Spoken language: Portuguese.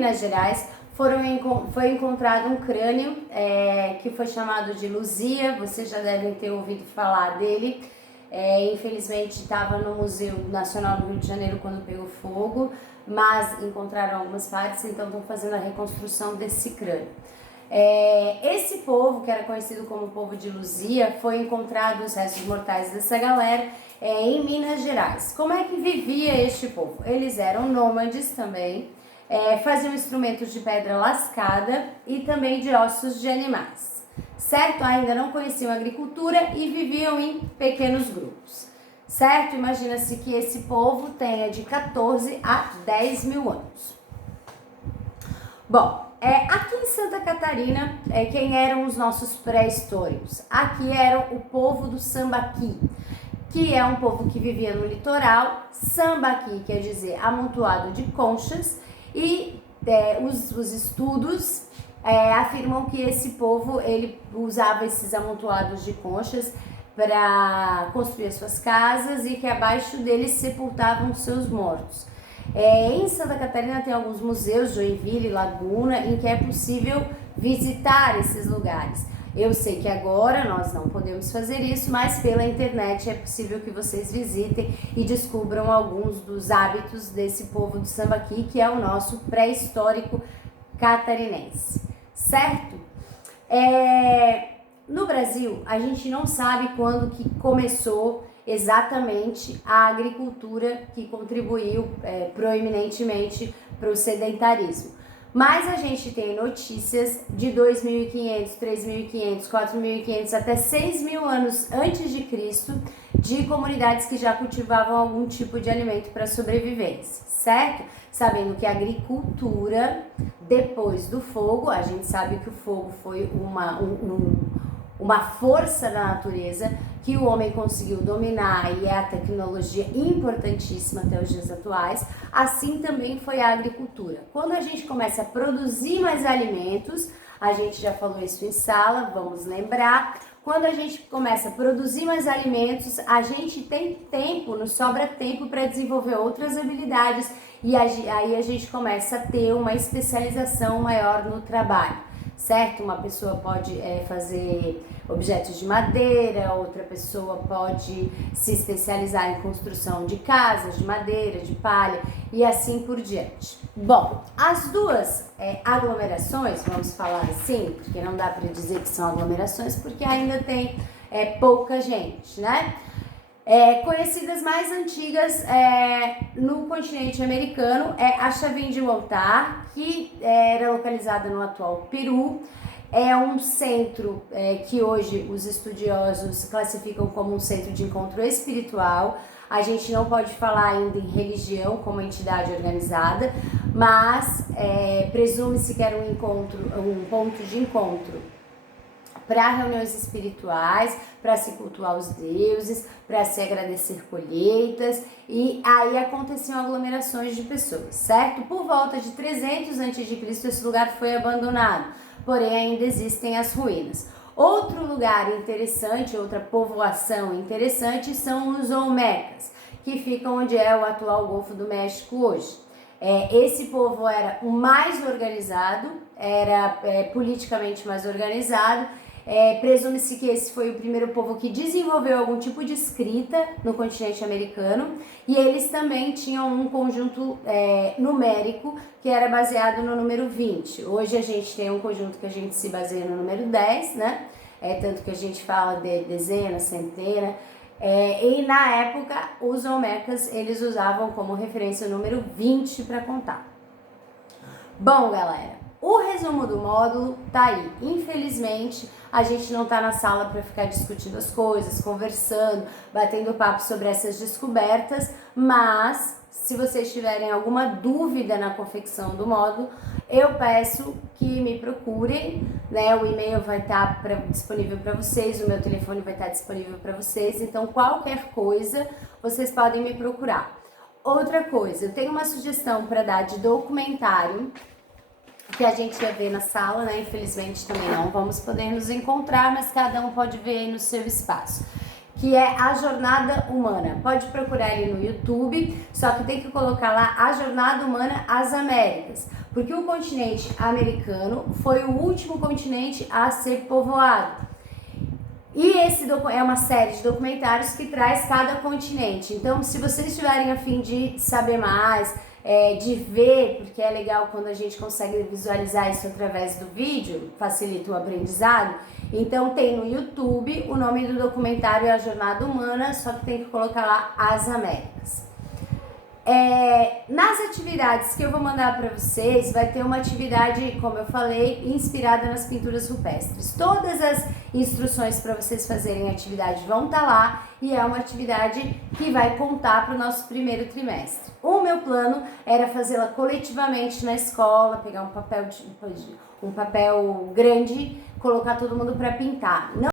Minas Gerais, foi encontrado um crânio que foi chamado de Luzia. Vocês já devem ter ouvido falar dele. Infelizmente estava no Museu Nacional do Rio de Janeiro quando pegou fogo, mas encontraram algumas partes, então estão fazendo a reconstrução desse crânio. Esse povo, que era conhecido como povo de Luzia, foi encontrado os restos mortais dessa galera em Minas Gerais. Como é que vivia este povo? Eles eram nômades também, faziam instrumentos de pedra lascada e também de ossos de animais, certo? Ainda não conheciam a agricultura e viviam em pequenos grupos, certo? Imagina-se que esse povo tenha de 14 a 10 mil anos. Bom, aqui em Santa Catarina, quem eram os nossos pré-históricos? Aqui era o povo do Sambaqui, que é um povo que vivia no litoral. Sambaqui quer dizer amontoado de conchas, e os estudos afirmam que esse povo ele usava esses amontoados de conchas para construir as suas casas e que abaixo deles sepultavam seus mortos. Em Santa Catarina tem alguns museus, Joinville, Laguna, em que é possível visitar esses lugares. Eu sei que agora nós não podemos fazer isso, mas pela internet é possível que vocês visitem e descubram alguns dos hábitos desse povo do Sambaqui, que é o nosso pré-histórico catarinense, certo? No Brasil, a gente não sabe quando que começou exatamente a agricultura que contribuiu proeminentemente para o sedentarismo. Mas a gente tem notícias de 2.500, 3.500, 4.500 até 6.000 anos antes de Cristo de comunidades que já cultivavam algum tipo de alimento para sobrevivência, certo? Sabendo que a agricultura, depois do fogo, a gente sabe que o fogo foi uma força da natureza que o homem conseguiu dominar e é a tecnologia importantíssima até os dias atuais. Assim também foi a agricultura. Quando a gente começa a produzir mais alimentos, a gente já falou isso em sala, vamos lembrar, quando a gente começa a produzir mais alimentos, a gente tem tempo, nos sobra tempo para desenvolver outras habilidades e aí a gente começa a ter uma especialização maior no trabalho. Certo? Uma pessoa pode fazer objetos de madeira, outra pessoa pode se especializar em construção de casas, de madeira, de palha e assim por diante. Bom, as duas aglomerações, vamos falar assim, porque não dá para dizer que são aglomerações, porque ainda tem pouca gente, né? Conhecidas mais antigas no continente americano a Chavin-de-Montar, que era localizada no atual Peru. É um centro que hoje os estudiosos classificam como um centro de encontro espiritual. A gente não pode falar ainda em religião como entidade organizada, mas presume-se que era um ponto de encontro para reuniões espirituais, para se cultuar os deuses, para se agradecer colheitas, e aí aconteciam aglomerações de pessoas, certo? Por volta de 300 a.C., esse lugar foi abandonado, porém ainda existem as ruínas. Outro lugar interessante, outra povoação interessante são os Olmecas, que ficam onde é o atual Golfo do México hoje. Esse povo era o mais organizado, era politicamente mais organizado. Presume-se que esse foi o primeiro povo que desenvolveu algum tipo de escrita no continente americano, e eles também tinham um conjunto numérico que era baseado no número 20. Hoje a gente tem um conjunto que a gente se baseia no número 10, né? Tanto que a gente fala de dezena, centena, e na época os Olmecas eles usavam como referência o número 20 para contar. Bom, galera, o resumo do módulo tá aí. Infelizmente, a gente não tá na sala para ficar discutindo as coisas, conversando, batendo papo sobre essas descobertas, mas se vocês tiverem alguma dúvida na confecção do módulo, eu peço que me procurem, né? O e-mail vai estar disponível para vocês, o meu telefone vai estar disponível para vocês, então qualquer coisa vocês podem me procurar. Outra coisa, eu tenho uma sugestão para dar de documentário que a gente ia ver na sala, né? Infelizmente também não vamos poder nos encontrar, mas cada um pode ver aí no seu espaço. que é A Jornada Humana. Pode procurar ele no YouTube, só que tem que colocar lá A Jornada Humana às Américas, porque o continente americano foi o último continente a ser povoado. E esse é uma série de documentários que traz cada continente. Então, se vocês estiverem a fim de saber mais, de ver, porque é legal quando a gente consegue visualizar isso através do vídeo, facilita o aprendizado. Então tem no YouTube, o nome do documentário é A Jornada Humana, só que tem que colocar lá As Américas. Nas atividades que eu vou mandar para vocês, vai ter uma atividade, como eu falei, inspirada nas pinturas rupestres. Todas as instruções para vocês fazerem a atividade vão estar lá, e é uma atividade que vai contar para o nosso primeiro trimestre. O meu plano era fazê-la coletivamente na escola, pegar um papel grande, colocar todo mundo para pintar.